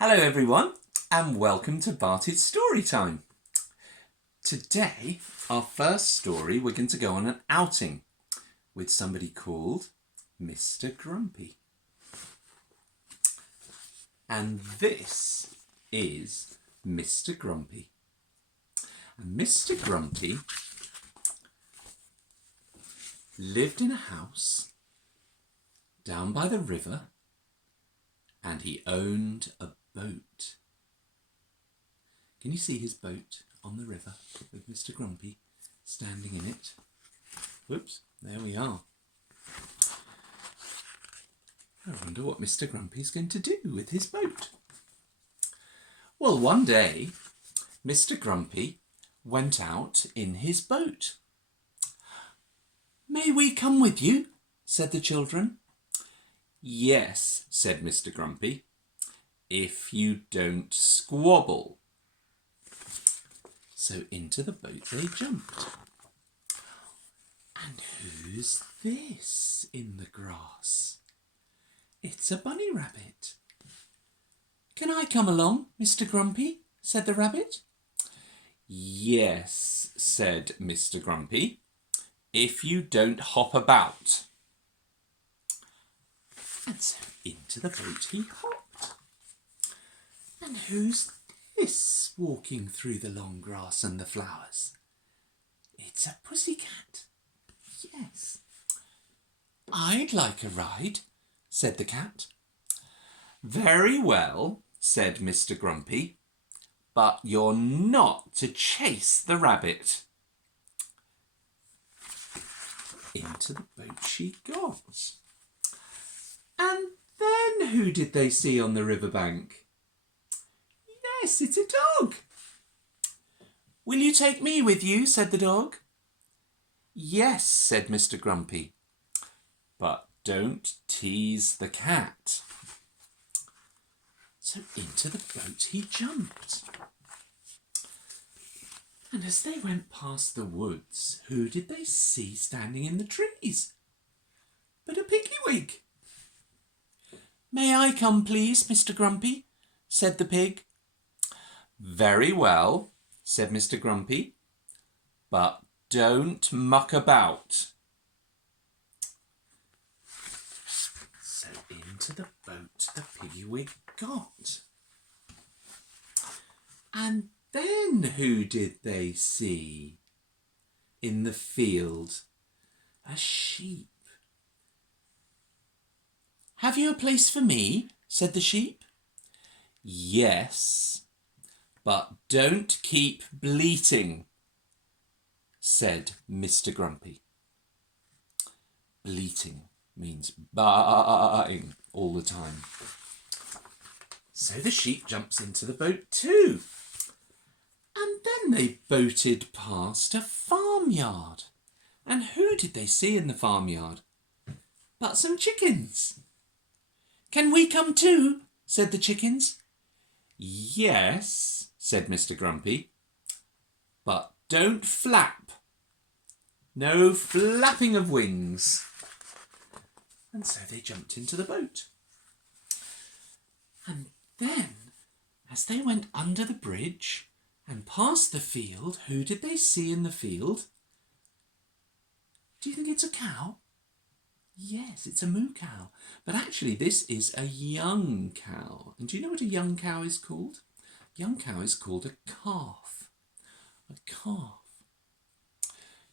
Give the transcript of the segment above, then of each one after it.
Hello everyone and welcome to Barty's Storytime. Today, our first story, we're going to go on an outing with somebody called Mr. Grumpy. And this is Mr. Grumpy. And Mr. Grumpy lived in a house down by the river and he owned a boat. Can you see his boat on the river with Mr. Grumpy standing in it? Whoops, there we are. I wonder what Mr. Grumpy's going to do with his boat. Well, one day, Mr. Grumpy went out in his boat. "May we come with you?" said the children. "Yes," said Mr. Grumpy, "if you don't squabble." So into the boat they jumped. And who's this in the grass? It's a bunny rabbit. "Can I come along, Mr. Grumpy?" said the rabbit. "Yes," said Mr. Grumpy, "if you don't hop about." And so into the boat he hopped. And who's this walking through the long grass and the flowers? It's a pussycat. Yes. "I'd like a ride," said the cat. "Very well," said Mr. Grumpy, "but you're not to chase the rabbit." Into the boat she got. And then who did they see on the riverbank? Yes, it's a dog. "Will you take me with you?" said the dog. "Yes," said Mr. Grumpy, "but don't tease the cat." So into the boat he jumped. And as they went past the woods, who did they see standing in the trees? But a piggywig. "May I come, please, Mr. Grumpy?" said the pig. "Very well," said Mr. Grumpy, "but don't muck about." So into the boat the piggywig got. And then who did they see? In the field, a sheep. "Have you a place for me?" said the sheep. "Yes, but don't keep bleating," said Mr. Grumpy. Bleating means baaing all the time. So the sheep jumps into the boat too. And then they boated past a farmyard. And who did they see in the farmyard? But some chickens. "Can we come too?" said the chickens. "Yes," said Mr. Grumpy, "but don't flap. No flapping of wings." And so they jumped into the boat. And then, as they went under the bridge and past the field, who did they see in the field? Do you think it's a cow? Yes, it's a moo cow. But actually this is a young cow. And do you know what a young cow is called? A young cow is called a calf. A calf.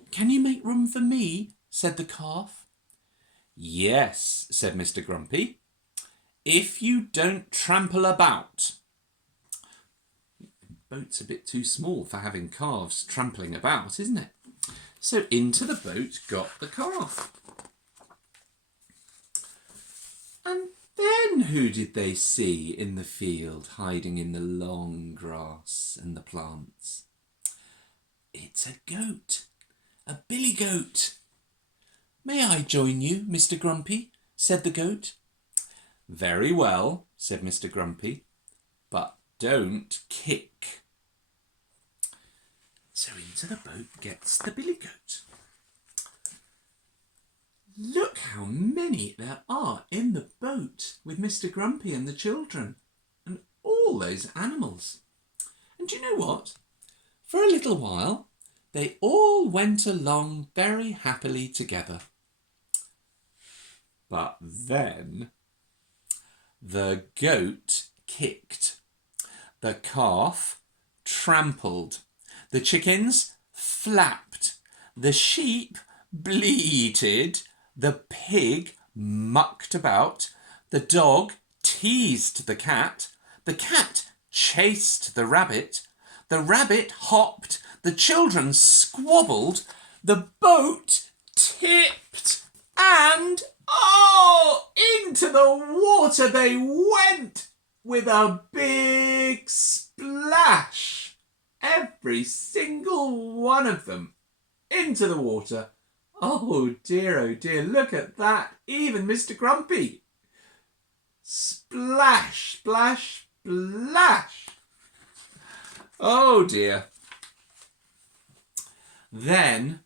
"Can you make room for me?" said the calf. "Yes," said Mr. Grumpy, "if you don't trample about." The boat's a bit too small for having calves trampling about, isn't it? So into the boat got the calf. And then who did they see in the field, hiding in the long grass and the plants? It's a goat, a billy goat. "May I join you, Mr. Grumpy?" said the goat. "Very well," said Mr. Grumpy, "but don't kick." So into the boat gets the billy goat. Look how many there are in the boat with Mr. Grumpy and the children. And all all those animals. And do you know what? For a little while, they all went along very happily together. But then the goat kicked, the calf trampled, the chickens flapped, the sheep bleated, the pig mucked about, the dog teased the cat chased the rabbit hopped, the children squabbled, the boat tipped, and into the water they went with a big splash. Every single one of them into the water. Oh dear, look at that. Even Mr. Grumpy. Splash, splash, splash. Oh dear. Then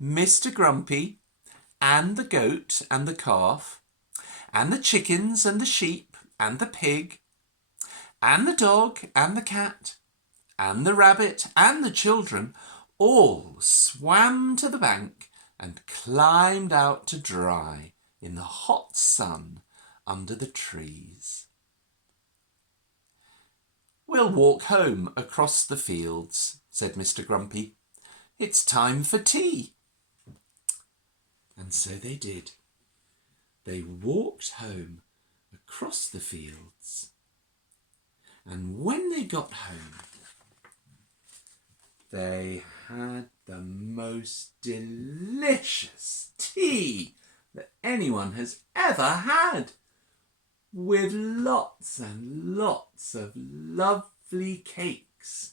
Mr. Grumpy and the goat and the calf and the chickens and the sheep and the pig and the dog and the cat and the rabbit and the children all swam to the bank and climbed out to dry in the hot sun under the trees. "We'll walk home across the fields," said Mr. Grumpy. "It's time for tea." And so they did. They walked home across the fields. And when they got home, they had the most delicious tea that anyone has ever had, with lots and lots of lovely cakes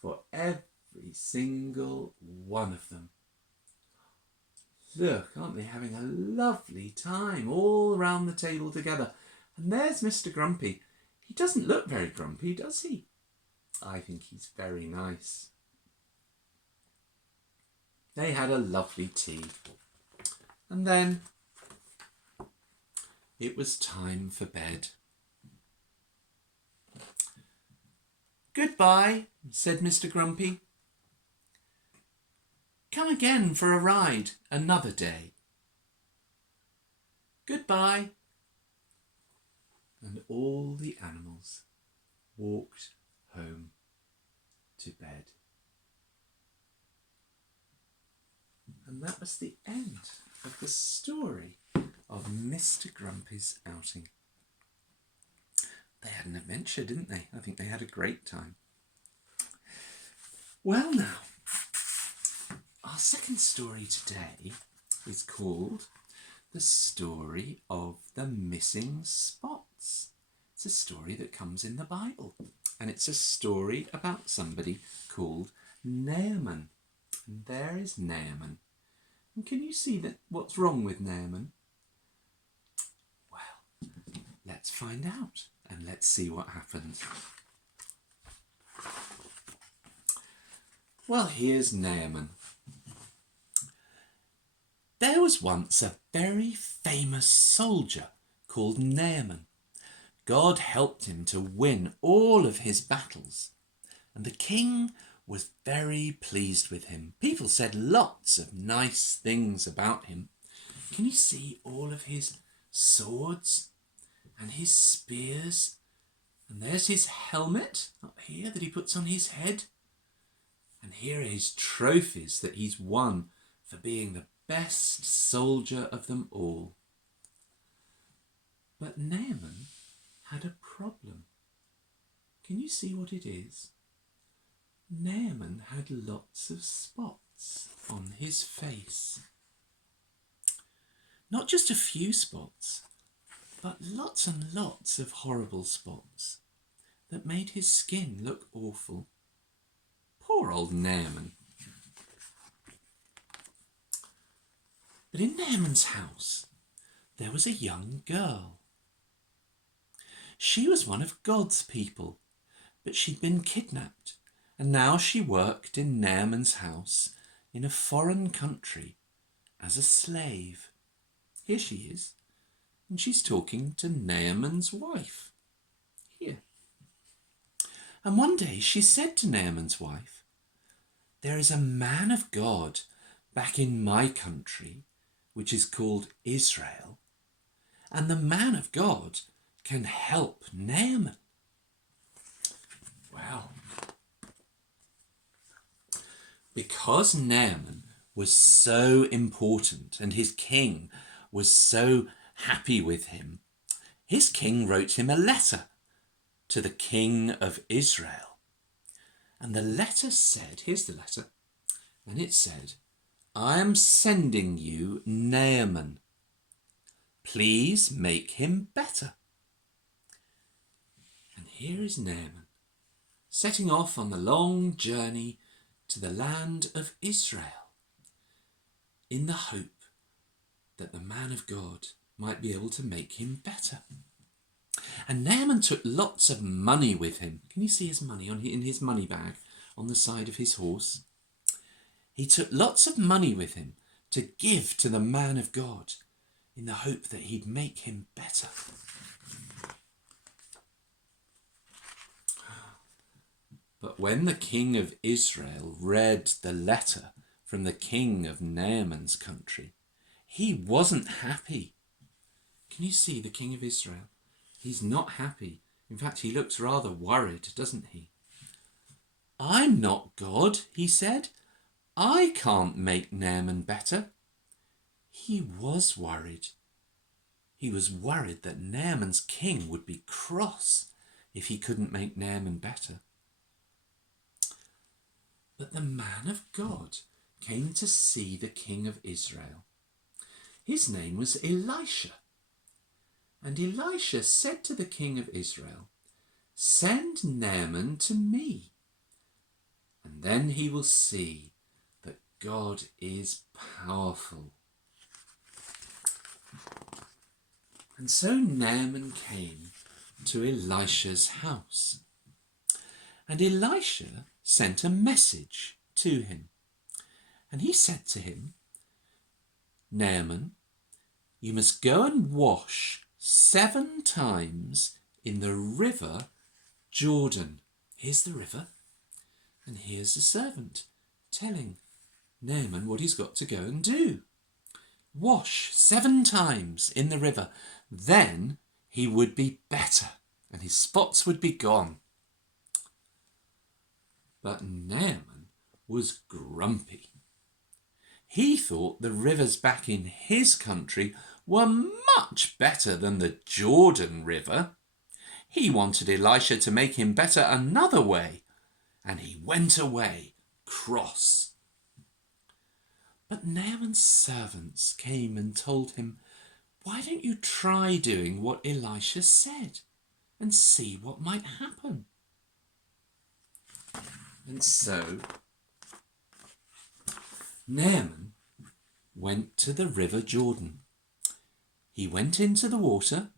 for every single one of them. Look, aren't they having a lovely time all round the table together? And there's Mr. Grumpy. He doesn't look very grumpy, does he? I think he's very nice. They had a lovely tea. And then it was time for bed. "Goodbye," said Mr. Grumpy. "Come again for a ride another day." "Goodbye." And all the animals walked home to bed. And that was the end of the story of Mr. Grumpy's outing. They had an adventure, didn't they? I think they had a great time. Well now, our second story today is called The Story of the Missing Spots. It's a story that comes in the Bible, and it's a story about somebody called Naaman. And there is Naaman. And can you see that what's wrong with Naaman? Well, let's find out and let's see what happens. Well, here's Naaman. There was once a very famous soldier called Naaman. God helped him to win all of his battles, and the king was very pleased with him. People said lots of nice things about him. Can you see all of his swords and his spears? And there's his helmet up here that he puts on his head. And here are his trophies that he's won for being the best soldier of them all. But Naaman had a problem. Can you see what it is? Naaman had lots of spots on his face. Not just a few spots, but lots and lots of horrible spots that made his skin look awful. Poor old Naaman. But in Naaman's house, there was a young girl. She was one of God's people, but she'd been kidnapped, and now she worked in Naaman's house in a foreign country as a slave. Here she is, and she's talking to Naaman's wife. here. And one day she said to Naaman's wife, there is a man of God back in my country, which is called Israel, and the man of God can help Naaman. Well, because Naaman was so important and his king was so happy with him, his king wrote him a letter to the king of Israel. And the letter said, here's the letter, and it said, I am sending you Naaman. Please make him better. And here is Naaman, setting off on the long journey to the land of Israel, in the hope that the man of God might be able to make him better. And Naaman took lots of money with him. Can you see his money in his money bag on the side of his horse? He took lots of money with him to give to the man of God in the hope that he'd make him better. But when the king of Israel read the letter from the king of Naaman's country, he wasn't happy. Can you see the king of Israel? He's not happy. In fact, he looks rather worried, doesn't he? I'm not God, he said. I can't make Naaman better. He was worried. He was worried that Naaman's king would be cross if he couldn't make Naaman better. But the man of God came to see the king of Israel. His name was Elisha. And Elisha said to the king of Israel, send Naaman to me, and then he will see that God is powerful. And so Naaman came to Elisha's house. And Elisha sent a message to him. And he said to him, Naaman, you must go and wash 7 times in the river Jordan. Here's the river, and here's the servant telling Naaman what he's got to go and do. Wash 7 times in the river, then he would be better and his spots would be gone. But Naaman was grumpy. He thought the rivers back in his country were much better than the Jordan River. He wanted Elisha to make him better another way, and he went away cross. But Naaman's servants came and told him, why don't you try doing what Elisha said and see what might happen? And so Naaman went to the river Jordan. He went into the water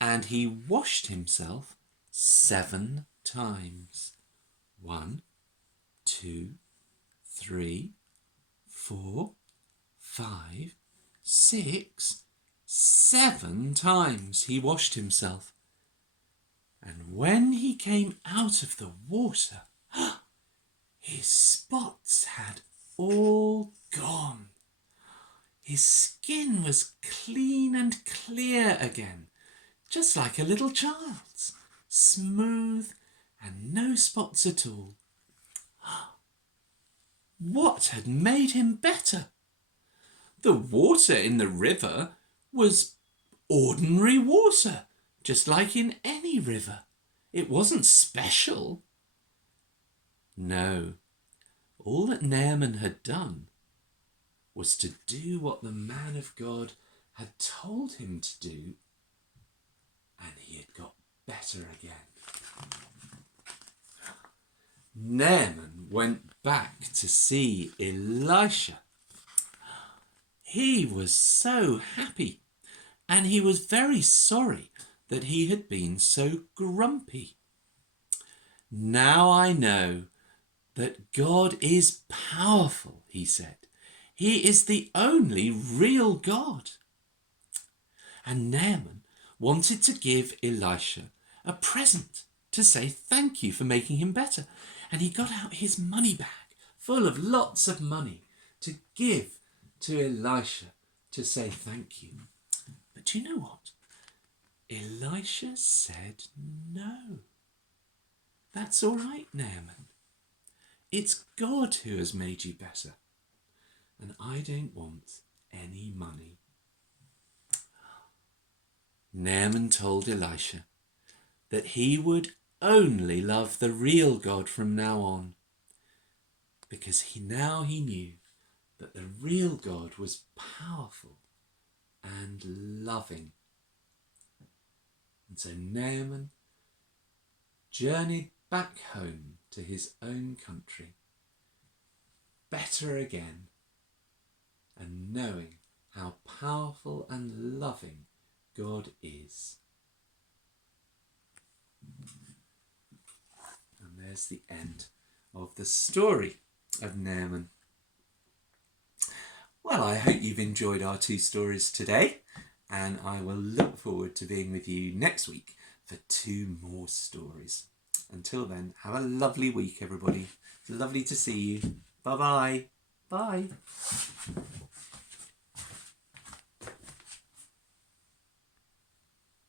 and he washed himself 7 times. 1, 2, 3, 4, 5, 6, 7 times he washed himself. And when he came out of the water, his spots had all gone. His skin was clean and clear again, just like a little child's, smooth and no spots at all. What had made him better? The water in the river was ordinary water, just like in any river. It wasn't special. No, all that Naaman had done was to do what the man of God had told him to do, and he had got better again. Naaman went back to see Elisha. He was so happy, and he was very sorry that he had been so grumpy. Now I know that God is powerful, he said. He is the only real God. And Naaman wanted to give Elisha a present to say thank you for making him better. And he got out his money bag full of lots of money to give to Elisha to say thank you. But do you know what? Elisha said no. That's all right, Naaman. It's God who has made you better, and I don't want any money. Naaman told Elisha that he would only love the real God from now on, because he knew that the real God was powerful and loving. And so Naaman journeyed back home to his own country, better again, and knowing how powerful and loving God is. And there's the end of the story of Naaman. Well, I hope you've enjoyed our 2 stories today, and I will look forward to being with you next week for 2 more stories. Until then, have a lovely week, everybody. It's lovely to see you. Bye-bye. Bye.